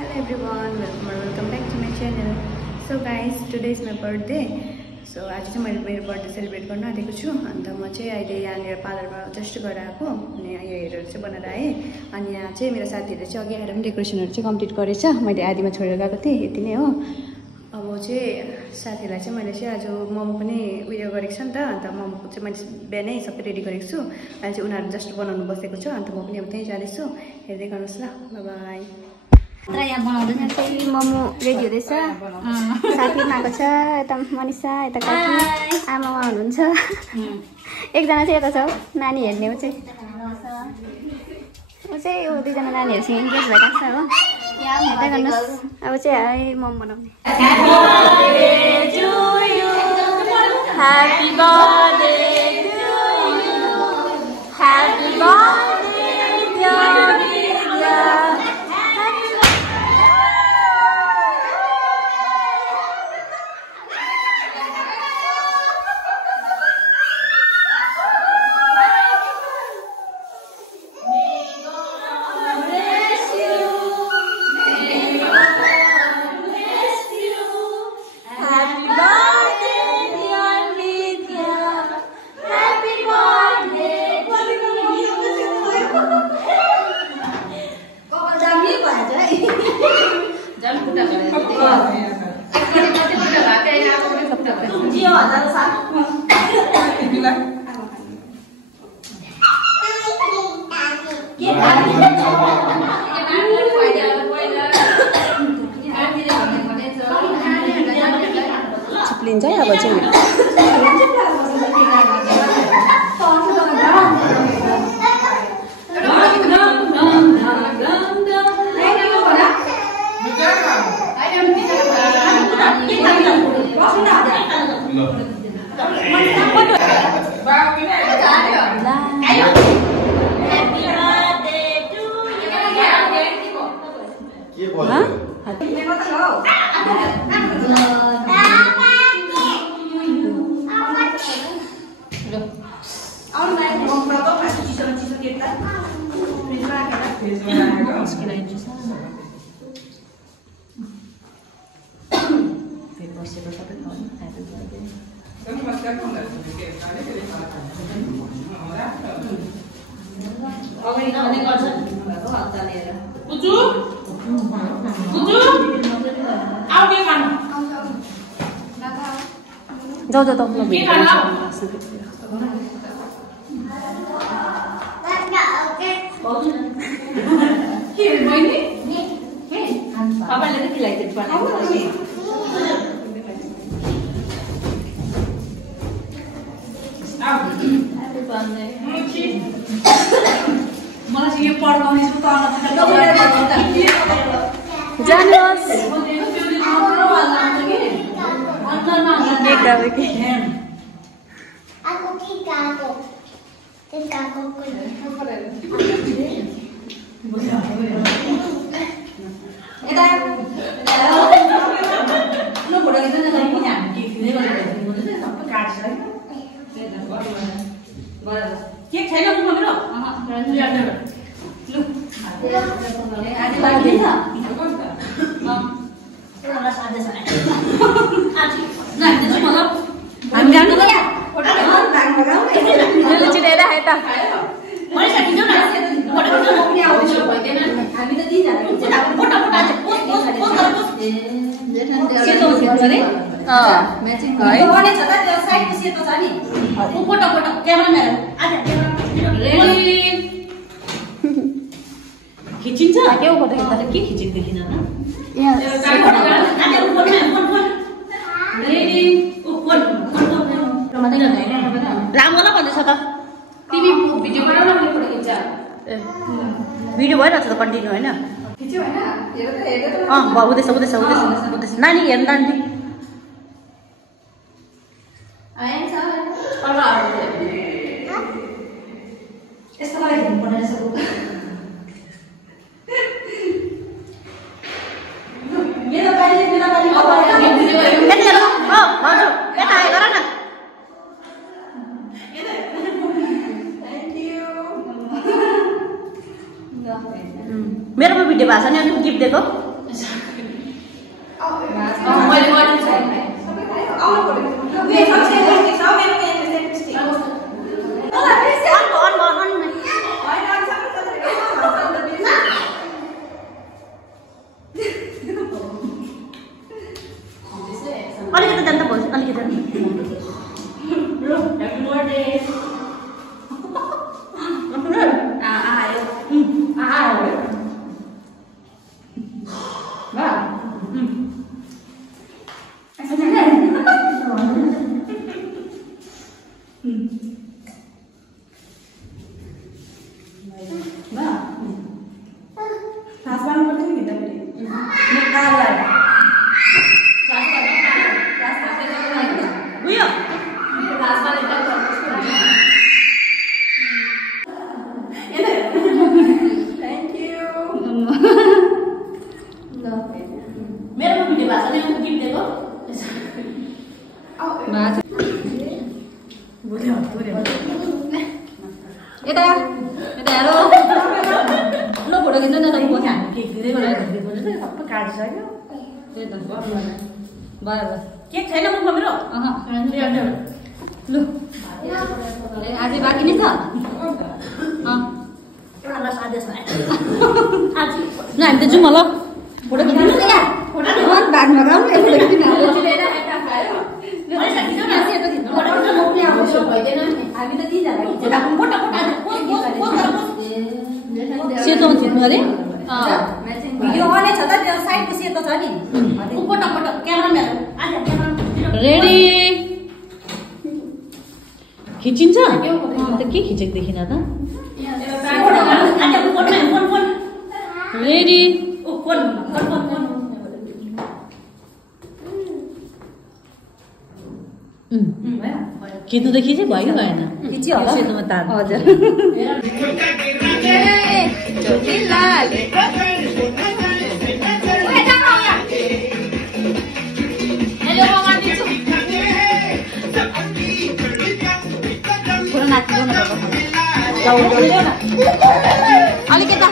Hello everyone, welcome back to my channel. So guys, today is my birthday. So आज चाहिँ मैले मेरो birthday celebrate गर्न आएको छु। अन्त म चाहिँ अहिले यहाँनिर पार्लरमा जस्ट गएर आएको अनि यहाँ हेयरहरु चाहिँ बनाएर आए। अनि यहाँ चाहिँ मेरो साथीहरुले चाहिँ अघि आएर पनि डेकोरेसनहरु चाहिँ कम्प्लिट गरेछ। मैले आधीमा छोडेर गएको थिएँ, यति नै हो। अब चाहिँ साथीहरुलाई चाहिँ मैले चाहिँ आज मोमो पनि उयो गरेको छ नि त। अन्त मोमोको चाहिँ मैले बिहानै सबै रेडी गरेको छु। अहिले चाहिँ उनीहरु जस्ट बनाउनु बसेको छ। अन्त म पनि अब त्यही जाँदै छु। हेर्दै गर्नुस् ल। Bye bye. मोमो रेडी हुँदैछ। साथी आएको छ, यता मनिषा, यता काकी, आमा हुनुहुन्छ। एकजना चाहिँ यता छ, नानी हेर्ने ऊ चाहिँ यो दुईजना नानीहरूसँग इन्ट्रेस्ट भइरहेको छ हो। हेर्दै गर्नुहोस्। अब चाहिँ मोमो बनाउने। चिप्लिन्छ अब चाहिँ जाऊ जाऊ म भिडियो भइरहेछ त कन्टिन्यू हैन हुँदैछ नानी हेर्नु नानी मेरोमा भिडियो भएको छ नि अनि गिफ्ट दिएको अलिकति जान्छ भोज अलिकति केक छैन मुखमा मेरो लु आज बाँकी नै छ एउटा आदेश ल हामी त जाउँ ल फोटो खिच्नु न यहाँ फोटो बादमा गरौँ सेतो खिच्नु अरे भिडियो अनै छ त त्यो साइडको सेतो छ नि फोटो फोटो क्यामेराम्यान रेडी खिचिन्छ त के खिचेको देखिन त रेडी खिच्नु त खिचे भयो कि भएन सेतोमा तार हजुर अलिकता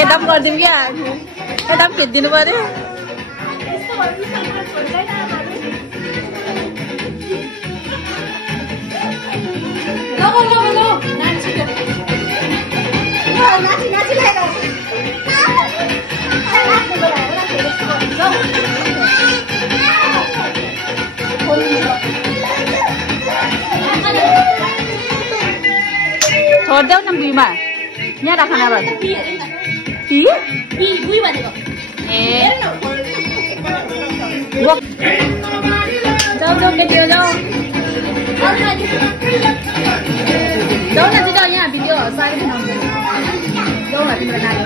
एडम गरिदिउँ क्या एडम खिचिदिनु पर्यो छोडिदेऊ न भुइँमा यहाँ राख्न जाऊ जाऊ केटी हो जाऊ जाऊ न छिटो यहाँ भिडियो साह्रै जाऊ न तिम्रो नानी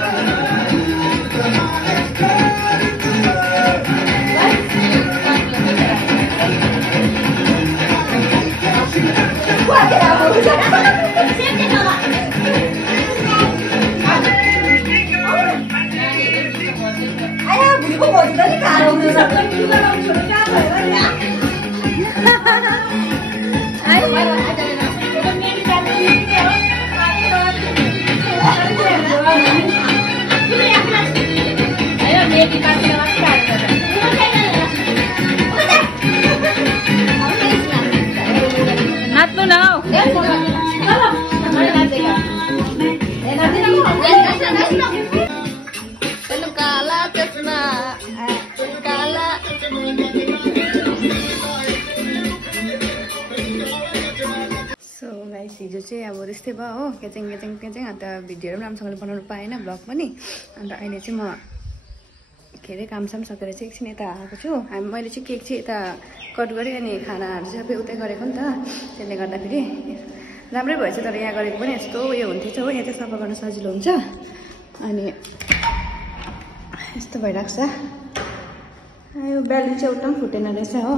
नाच्नु न काला चस्मा काला सो गाइस हिजो चाहिँ अब त्यस्तै भयो हो केचेङ केचेङ केचेङ अन्त भिडियोहरू पनि राम्रोसँगले बनाउनु पाएन ब्लग पनि अन्त अहिले चाहिँ म के अरे कामसाम सकेर चाहिँ एकछिन यता आएको छु मैले चाहिँ केक चाहिँ यता कट गरेँ अनि खानाहरू चाहिँ सबै उतै गरेको नि त त्यसले गर्दाखेरि राम्रै भएछ तर यहाँ गरेको पनि यस्तो उयो हुन्थेछ हो यहाँ चाहिँ सफा गर्न सजिलो हुन्छ अनि यस्तो भइरहेको छ। यो ब्यालेन्स चाहिँ एउटा पनि फुटेन रहेछ हो,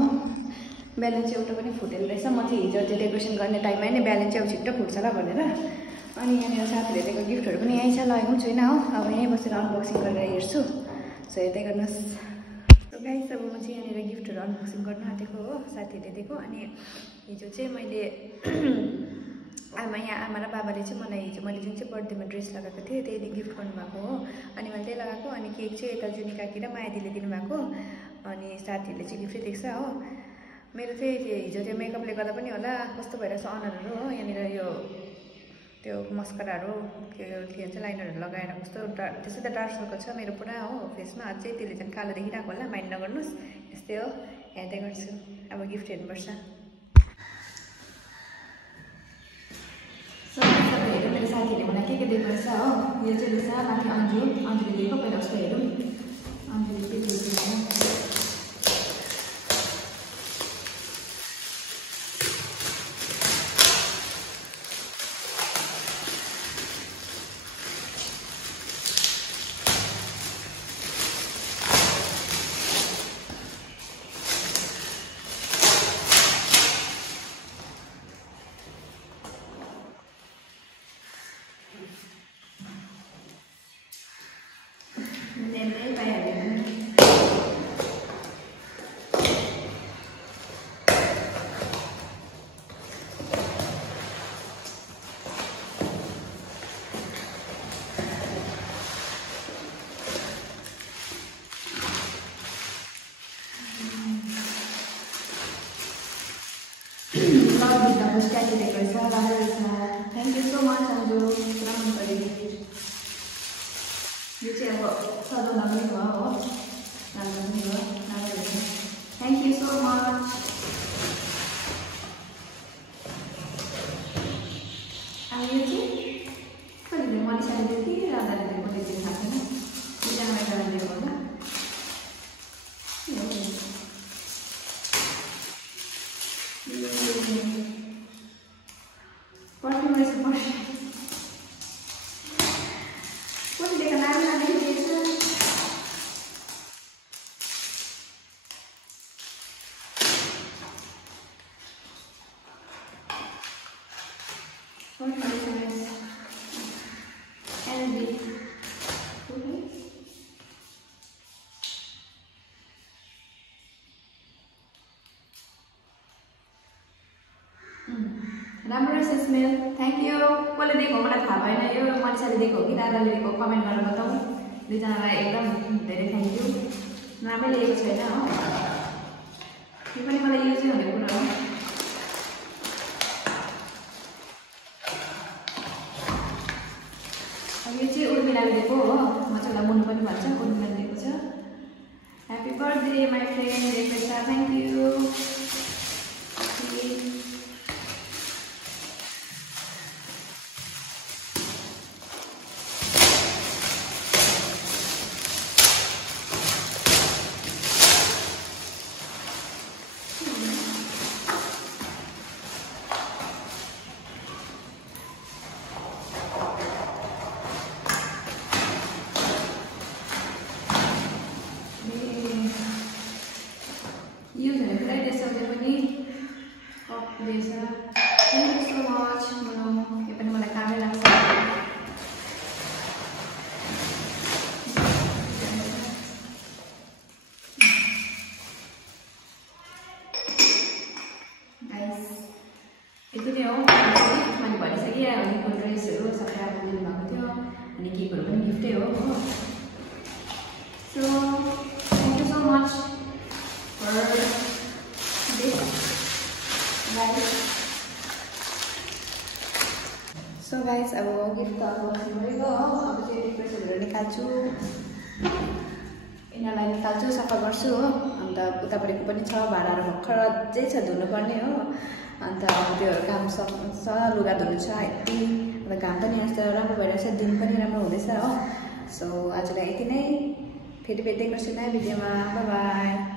ब्यालेन्स चाहिँ एउटा पनि फुटेन रहेछ। म चाहिँ हिजो त्यो डेकोरेसन गर्ने टाइममा नै ब्यालेन्स चाहिँ अब छिट्टो फुट्छ ल भनेर। अनि यहाँनिर साथीहरूले दिएको गिफ्टहरू पनि यहीँ छ, लगेको पनि छुइनँ हो, अब यहीँ बसेर अनबक्सिङ गरेर हेर्छु। सो हेर्दै गर्नुहोस्। गाइस अब म चाहिँ यहाँनिर गिफ्टहरू अनबक्सिङ गर्न आँटेको हो, साथीहरूले दिएको। अनि हिजो चाहिँ मैले आमा र बाबाले चाहिँ मलाई हिजो मैले जुन चाहिँ बर्थडेमा ड्रेस लगाएको थिएँ त्यही गिफ्ट गर्नुभएको हो। अनि मैले त्यही लगाएको। अनि केक चाहिँ यता जुनी काकी र मायादीले दिनुभएको। अनि साथीहरूले चाहिँ गिफ्टै दिएको छ हो। मेरो चाहिँ हिजो त्यो मेकअपले गर्दा पनि होला कस्तो भइरहेछ अनुहारहरू हो। यहाँनिर यो त्यो मस्कराहरू के भन्छ लाइनरहरू लगाएर कस्तो त्यसै त डार्क सर्कल छ मेरो पुरा हो फेसमा, अझै त्यसले चाहिँ कालो देखिरहेको होला, माइन्ड नगर्नुहोस्। यस्तै हो, हेर्दै गर्छु। अब गिफ्ट हेर्नुपर्छ। मेरो साथीहरूले मलाई के दिएको रहेछ हो। यो चाहिँ रहेछ माथि अञ्जुले दिएको। पहिला उसको हेरौँ अञ्जुले के दिएको। स्ट्याचु दिएको रहेछ, राम्रो रहेछ। Thank you so much Anju, पुरा मन पऱ्यो गिफ्ट। यो चाहिँ अब सजाउन पनि भयो हो, राम्रो पनि भयो, राम्रो रहेछ। Thank you so much. अब यो चाहिँ कसले दिएको, मनिषाले दिएको कि राधाले दिएको, त्यो चाहिँ थाहा छैन। दुईजनालाई दिएको होला। राम्रो रहेछ स्मेल। Thank you. कसले दिएको मलाई थाहा भएन, यो मनिषाले दिएको हो कि राधाले दिएको कमेन्ट गरेर बताऊ। दुईजनालाई एकदम धेरै थ्याङ्क यू। नामै लिएको छैन हो, यो पनि मलाई युजै हुने कुरा हो। अब यो चाहिँ उर्मिलाले दिएको हो, म चाहिँ उसलाई मुनु पनि भन्छ, उर्मिलाले दिएको छ। ह्याप्पी बर्थडे माई फ्रेन्ड दिएको छ, थ्याङ्क यू। यति नै हो, मैले भनिसकेँ। अहिलेको ड्रेसहरू सबै अब दिनुभएको थियो, अनि केकहरू पनि गिफ्टै हो। So thank you so much for this guys. So guys अब गिफ्ट त अनबक्सिङ गरेको हो, अब चाहिँ डेकोरेसनहरू निकाल्छु, यिनीहरूलाई निकाल्छु, सफा गर्छु हो। अन्त उतापट्टिको पनि छ, भाँडाहरू भर्खर अझै छ धुनुपर्ने हो। अन्त त्योहरू काम सक्छ, लुगा धुनु छ यति। अन्त घाम पनि यस्तो राम्रो भइरहेछ, दिन पनि राम्रो हुँदैछ हो। सो आजलाई यति नै, फेरि भेट्दै गर्छु नयाँ भिडियोमा। By by.